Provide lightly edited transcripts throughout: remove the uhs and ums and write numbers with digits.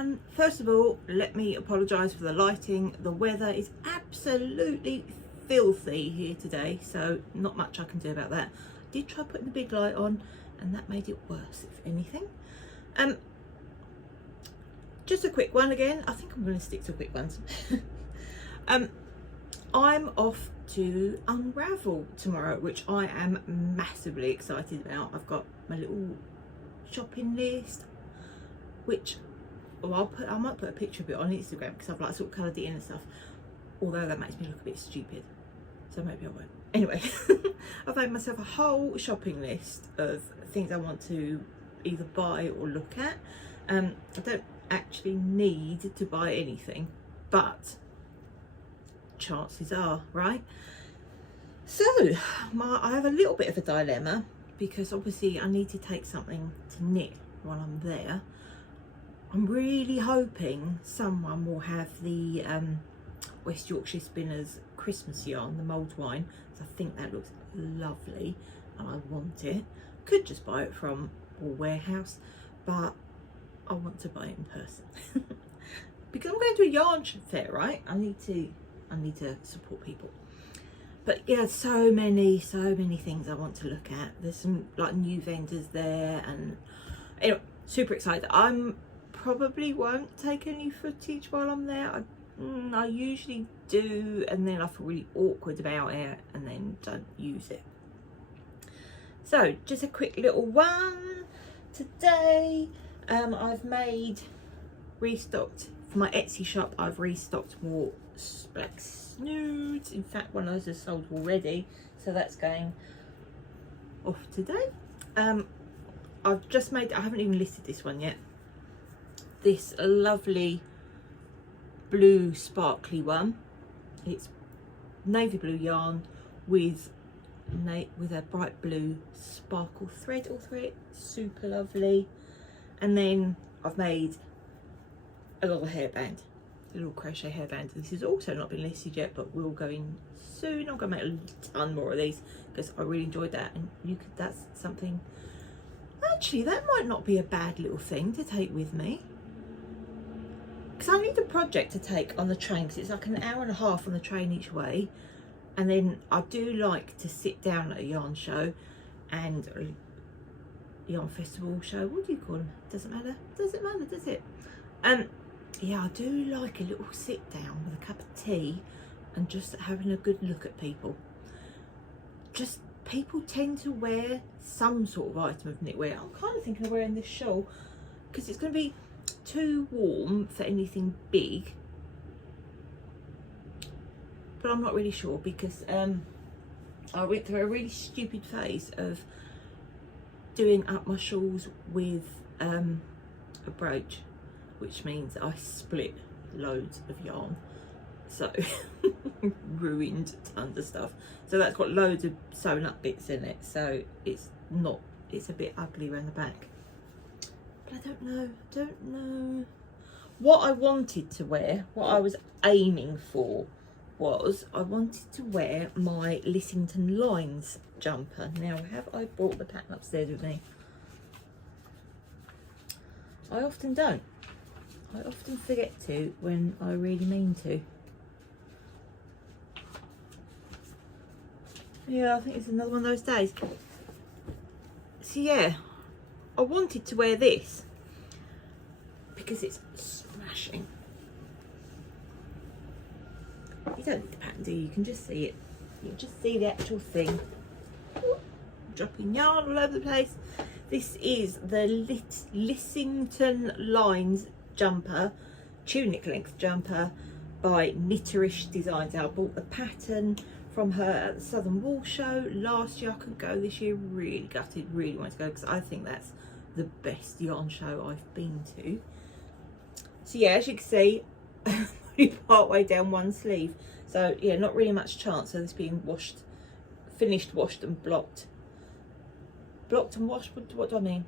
everyone. First of all, let me apologise for the lighting. The weather is absolutely filthy here today, so not much I can do about that. I did try putting the big light on and that made it worse, if anything. Just a quick one again. I think I'm going to stick to quick ones. I'm off to Unravel tomorrow, which I am massively excited about. I've got my little shopping list, which I might put a picture of it on Instagram because I've like sort of coloured it in and stuff, although that makes me look a bit stupid, so maybe I won't. Anyway, I've made myself a whole shopping list of things I want to either buy or look at. I don't actually need to buy anything, but chances are, right? So I have a little bit of a dilemma because obviously I need to take something to knit while I'm there. I'm really hoping someone will have the West Yorkshire Spinners Christmas yarn, the mulled wine. So I think that looks lovely and I want it. Could just buy it from a warehouse, but I want to buy it in person because I'm going to a yarn fair, right? I need to support people. But yeah, so many things I want to look at. There's some like new vendors there, and anyway, super excited. I'm probably won't take any footage while I'm there. I usually do, and then I feel really awkward about it and then don't use it. So just a quick little one today. I've restocked for my Etsy shop. I've restocked more black snoods. In fact, one of those is sold already, so that's going off today. I've just made, I haven't even listed this one yet, this lovely blue sparkly one. It's navy blue yarn with a bright blue sparkle thread all through it. Super lovely. And then I've made a little hairband, a little crochet hairband. This has also not been listed yet, but will go in soon. I'm gonna make a ton more of these because I really enjoyed that, and that's something, actually that might not be a bad little thing to take with me, because I need a project to take on the train, because it's like an hour and a half on the train each way. And then I do like to sit down at a yarn show and yarn festival show, what do you call them? Doesn't matter, does it? Yeah, I do like a little sit down with a cup of tea and just having a good look at people. Just people tend to wear some sort of item of knitwear. I'm kind of thinking of wearing this shawl because it's going to be too warm for anything big, but I'm not really sure because I went through a really stupid phase of doing up my shawls with a brooch, which means I split loads of yarn, so ruined tons of stuff. So that's got loads of sewn up bits in it, so it's a bit ugly around the back. But I don't know what I wanted to wear. What I was aiming for was I wanted to wear my Lissington Lines jumper. Now, have I brought the pattern upstairs with me? I often don't. I often forget to when I really mean to. Yeah, I think it's another one of those days. So yeah, I wanted to wear this because it's smashing. You don't need the pattern, do you? You can just see it. You can just see the actual thing. Dropping yarn all over the place. This is the Lissington Lines jumper, tunic length jumper by Knitterish Designs. I bought the pattern from her at the Southern Wool Show last year. I couldn't go this year. Really gutted, really wanted to go because I think that's the best yarn show I've been to. So yeah, as you can see, part way down one sleeve, so yeah, not really much chance of this being finished washed and blocked and washed. What do I mean?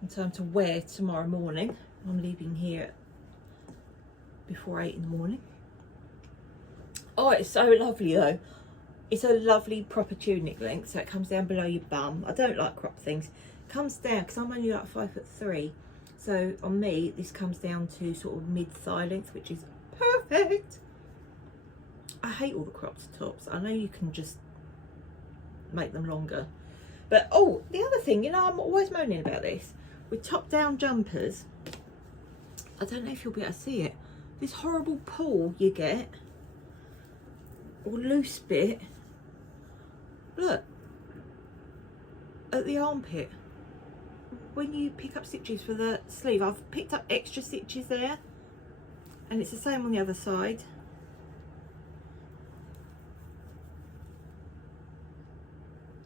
In time to wear tomorrow morning. I'm leaving here before 8 in the morning. Oh, it's so lovely though. It's a lovely proper tunic length, so it comes down below your bum. I don't like crop things. It comes down because I'm only like 5'3", So on me, this comes down to sort of mid-thigh length, which is perfect. I hate all the cropped tops. I know you can just make them longer. But, oh, the other thing, you know, I'm always moaning about this. With top-down jumpers, I don't know if you'll be able to see it. This horrible pull you get, or loose bit, look, at the armpit. When you pick up stitches for the sleeve, I've picked up extra stitches there, and it's the same on the other side.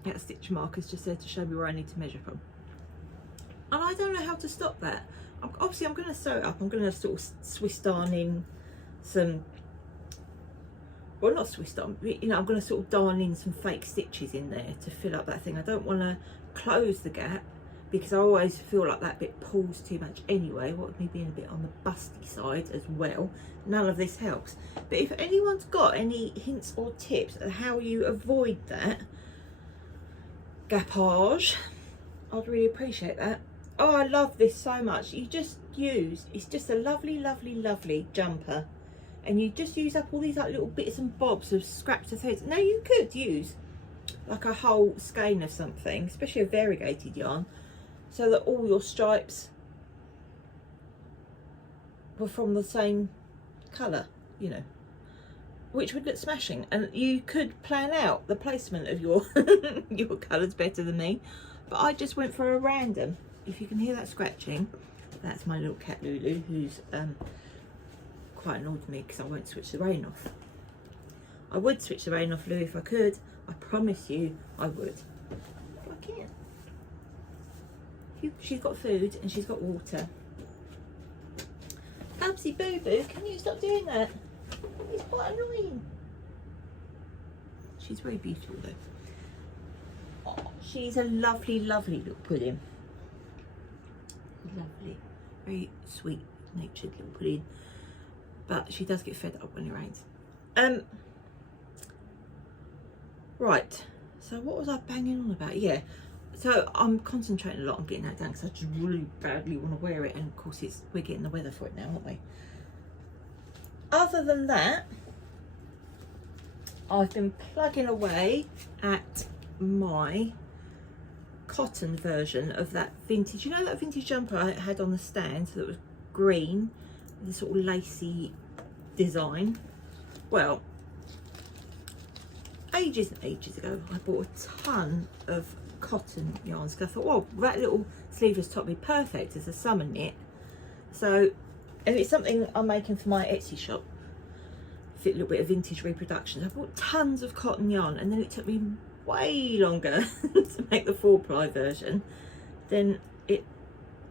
Yeah, stitch markers just there to show me where I need to measure from. And I don't know how to stop that. Obviously, I'm going to sew it up. I'm going to sort of Swiss darn in some, well, not Swiss darn, but, you know, I'm going to sort of darn in some fake stitches in there to fill up that thing. I don't want to close the gap because I always feel like that bit pulls too much anyway, what with me being a bit on the busty side as well. None of this helps. But if anyone's got any hints or tips on how you avoid that gappage, I'd really appreciate that. Oh, I love this so much. You just use, it's just a lovely, lovely, lovely jumper. And you just use up all these like little bits and bobs of scraps of threads. Now you could use like a whole skein of something, especially a variegated yarn, so that all your stripes were from the same colour, you know, which would look smashing. And you could plan out the placement of your your colours better than me. But I just went for a random. If you can hear that scratching, that's my little cat Lulu, who's quite annoyed with me because I won't switch the rain off. I would switch the rain off, Lou, if I could. I promise you I would. But I can't. She's got food and she's got water. Babsy Boo Boo, can you stop doing that? It's quite annoying. She's very beautiful though. Oh, she's a lovely, lovely little pudding. Lovely, very sweet natured little pudding. But she does get fed up when it rains. Right, so what was I banging on about? Yeah, so I'm concentrating a lot on getting that done because I just really badly want to wear it, and of course we're getting the weather for it now, aren't we? Other than that, I've been plugging away at my cotton version of that vintage, you know, that vintage jumper I had on the stand that was green, this sort of lacy design. Well, ages and ages ago I bought a ton of cotton yarns because I thought, well, that little sleeveless top would be perfect as a summer knit. So, and it's something I'm making for my Etsy shop, a little bit of vintage reproductions. I bought tons of cotton yarn, and then it took me way longer to make the 4-ply version than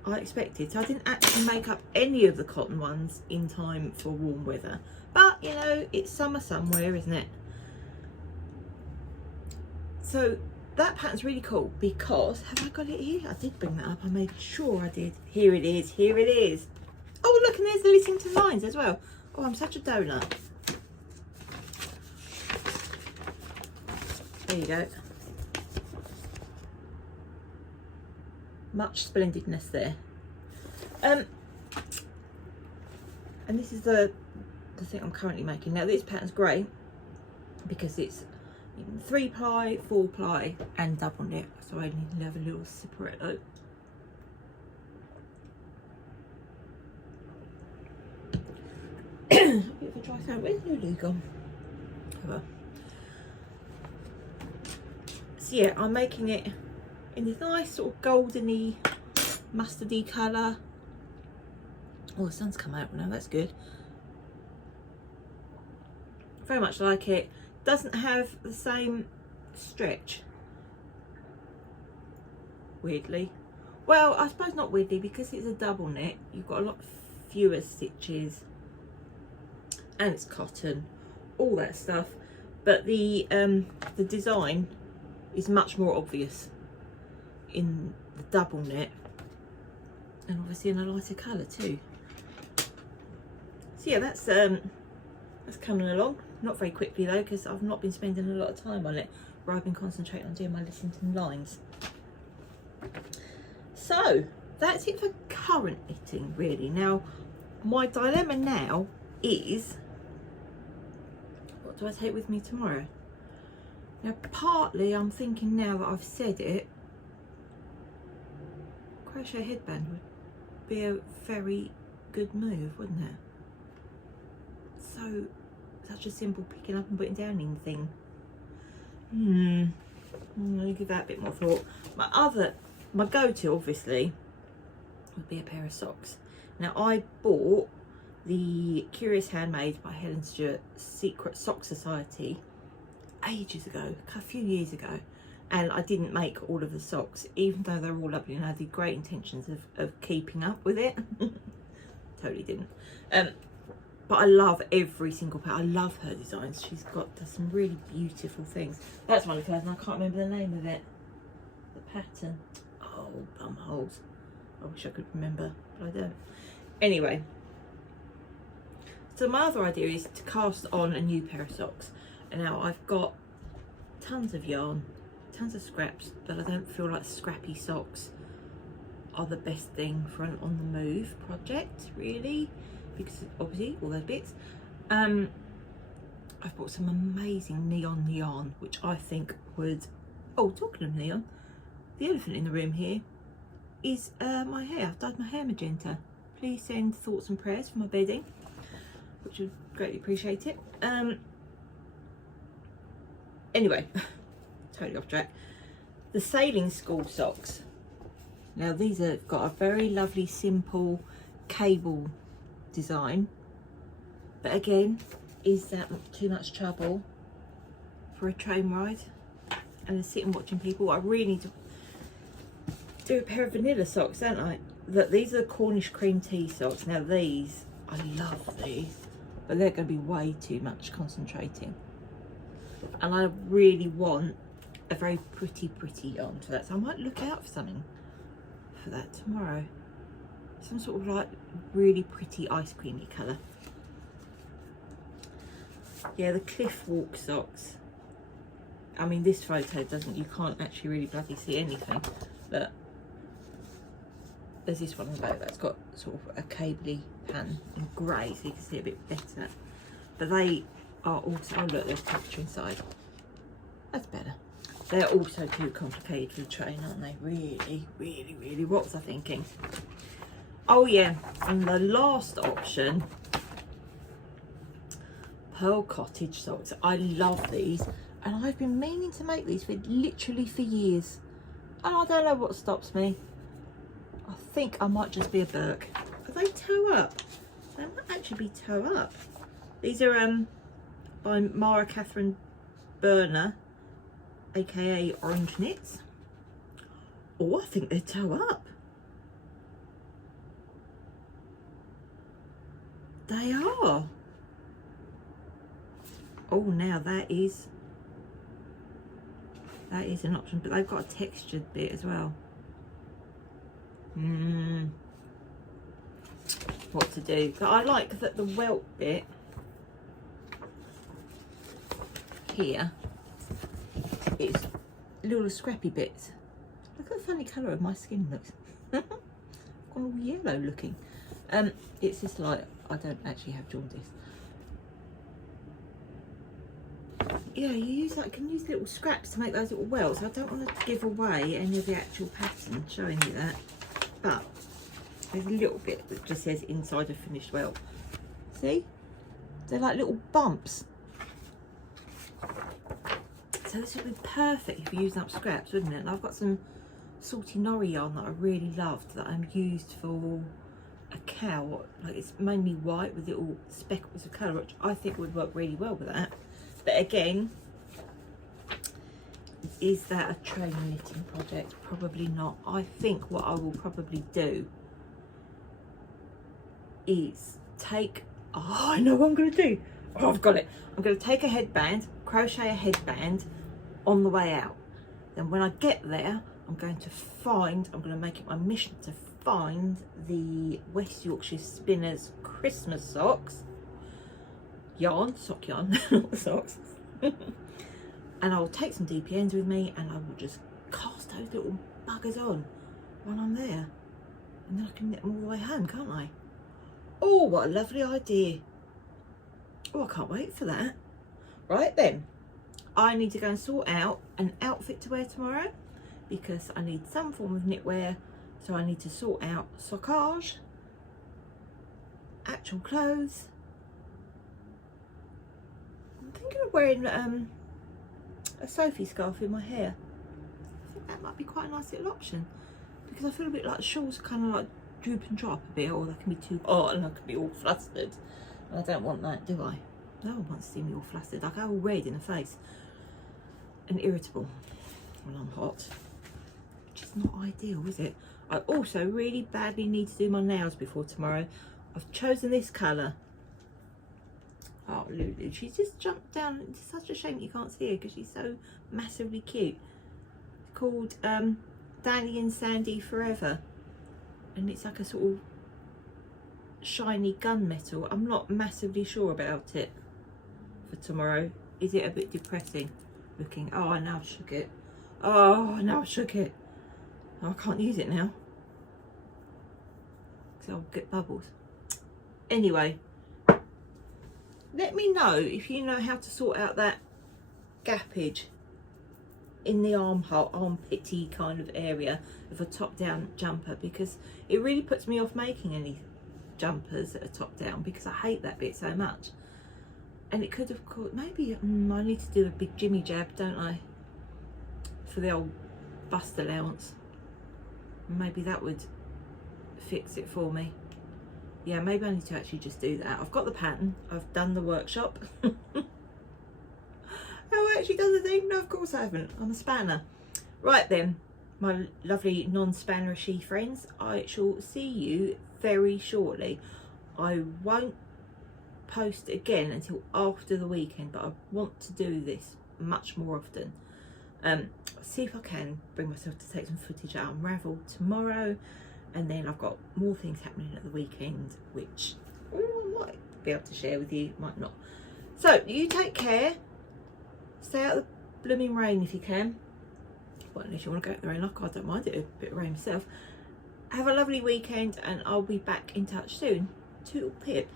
I expected. So I didn't actually make up any of the cotton ones in time for warm weather. But, you know, it's summer somewhere, isn't it? So that pattern's really cool because, have I got it here? I did bring that up. I made sure I did. Here it is. Here it is. Oh, look, and there's the Lissington lines as well. Oh, I'm such a donut. There you go. Much splendidness there. And this is the thing I'm currently making. Now this pattern's great because it's 3-ply, 4-ply and double knit. So I need to have a little separate. A bit of a dry sound. Where's Lulu gone? So yeah, I'm making it in this nice sort of goldeny, mustardy colour. Oh, the sun's come out now, that's good. Very much like it. Doesn't have the same stretch, weirdly. Well, I suppose not weirdly, because it's a double knit, you've got a lot fewer stitches, and it's cotton, all that stuff. But the design is much more obvious in the double knit, and obviously in a lighter colour too. So yeah, that's coming along. Not very quickly though, because I've not been spending a lot of time on it, where I've been concentrating on doing my Lissington lines. So that's it for current knitting, really. Now, my dilemma now is, what do I take with me tomorrow? Now, partly I'm thinking, now that I've said it, crochet headband would be a very good move, wouldn't it? So, such a simple picking up and putting down in thing. I'm gonna give that a bit more thought. My go-to, obviously, would be a pair of socks. Now, I bought the Curious Handmade by Helen Stewart Secret Sock Society ages ago, a few years ago, and I didn't make all of the socks, even though they're all lovely and I had the great intentions of keeping up with it. Totally didn't. But I love every single pair. I love her designs. She's got some really beautiful things. That's one of hers, and I can't remember the name of it. The pattern. Oh, bum holes. I wish I could remember, but I don't. Anyway, so my other idea is to cast on a new pair of socks. And now I've got tons of yarn, tons of scraps, but I don't feel like scrappy socks are the best thing for an on the move project, really, because obviously all those bits. I've bought some amazing neon yarn, which I think would, oh, talking of neon, the elephant in the room here is my hair. I've dyed my hair magenta. Please send thoughts and prayers for my bedding, which would greatly appreciate it. Anyway, totally off track. The sailing school socks. Now these have got a very lovely simple cable design, but again, is that too much trouble for a train ride and sitting watching people? I really need to do a pair of vanilla socks, don't I? Look, these are the Cornish cream tea socks. Now these, I love these, but they're going to be way too much concentrating. And I really want a very pretty yarn for that. So I might look out for something for that tomorrow. Some sort of like really pretty ice creamy colour. Yeah, the Cliff Walk socks. I mean, this photo doesn't, you can't actually really bloody see anything. But there's this one on the back that's got sort of a cabley pattern in grey, so you can see a bit better. But they are also, oh look, there's texture inside. That's better. They're also too complicated for the train, aren't they? Really. What was I thinking? Oh yeah, and the last option, Pearl Cottage socks. I love these, and I've been meaning to make these for literally for years. And I don't know what stops me. I think I might just be a Burke. Are they toe up? They might actually be toe up. These are by Mara Catherine Burner, aka Orange Knits. Oh, I think they're toe up. They are. Oh, now that is an option, but they've got a textured bit as well. What to do? But I like that the welt bit here is little scrappy bits. Look at the funny colour of my skin looks. Gone all yellow looking. It's just like, I don't actually have jaundice. Yeah, you can use little scraps to make those little welts. I don't want to give away any of the actual pattern showing you that, but there's a little bit that just says inside a finished welt. See? They're like little bumps. So this would be perfect if you're using up scraps, wouldn't it? And I've got some salty nori yarn that I really loved that I'm used for a cow. Like, it's mainly white with little speckles of colour, which I think would work really well with that. But again, is that a train knitting project? Probably not. I think what I will probably do is take, oh, I know what I'm going to do. Oh, I've got it. I'm going to take a headband, crochet a headband on the way out. Then when I get there, I'm going to make it my mission to find the West Yorkshire Spinners Christmas socks. Sock yarn, not the socks. And I'll take some DPNs with me and I will just cast those little buggers on when I'm there. and then I can knit them all the way home, can't I? Oh, what a lovely idea. Oh, I can't wait for that. Right then, I need to go and sort out an outfit to wear tomorrow because I need some form of knitwear. So I need to sort out sockage, actual clothes. I'm thinking of wearing a Sophie scarf in my hair. I think that might be quite a nice little option because I feel a bit like the shawls kind of like droop and drop a bit, or they can be too hot and I can be all flustered. And I don't want that, do I? No one wants to see me all flustered. I go all red in the face and irritable when I'm hot, which is not ideal, is it? I also really badly need to do my nails before tomorrow. I've chosen this colour. Oh, Lulu, she's just jumped down. It's such a shame you can't see her because she's so massively cute. It's called Danny and Sandy Forever. And it's like a sort of shiny gunmetal. I'm not massively sure about it for tomorrow. Is it a bit depressing looking? Oh, I now shook it. Oh, now I shook it. Oh, I can't use it now because I'll get bubbles. Anyway, let me know if you know how to sort out that gappage in the armhole, armpity kind of area of a top down jumper, because it really puts me off making any jumpers that are top down because I hate that bit so much. And it could have caught, maybe I need to do a big jimmy jab, don't I, for the old bust allowance. Maybe that would fix it for me. Yeah, maybe I need to actually just do that. I've got the pattern, I've done the workshop. Oh, I actually done the thing? No, of course I haven't. I'm a spanner. Right then, my lovely non-spannerishy friends, I shall see you very shortly. I won't post again until after the weekend, but I want to do this much more often. See if I can bring myself to take some footage at Unravel tomorrow, and then I've got more things happening at the weekend which I might be able to share with you, might not. So you take care, stay out of the blooming rain if you can. Well, unless you want to go out the rain, like I don't mind it, a bit of rain myself. Have a lovely weekend and I'll be back in touch soon. Toodle pip.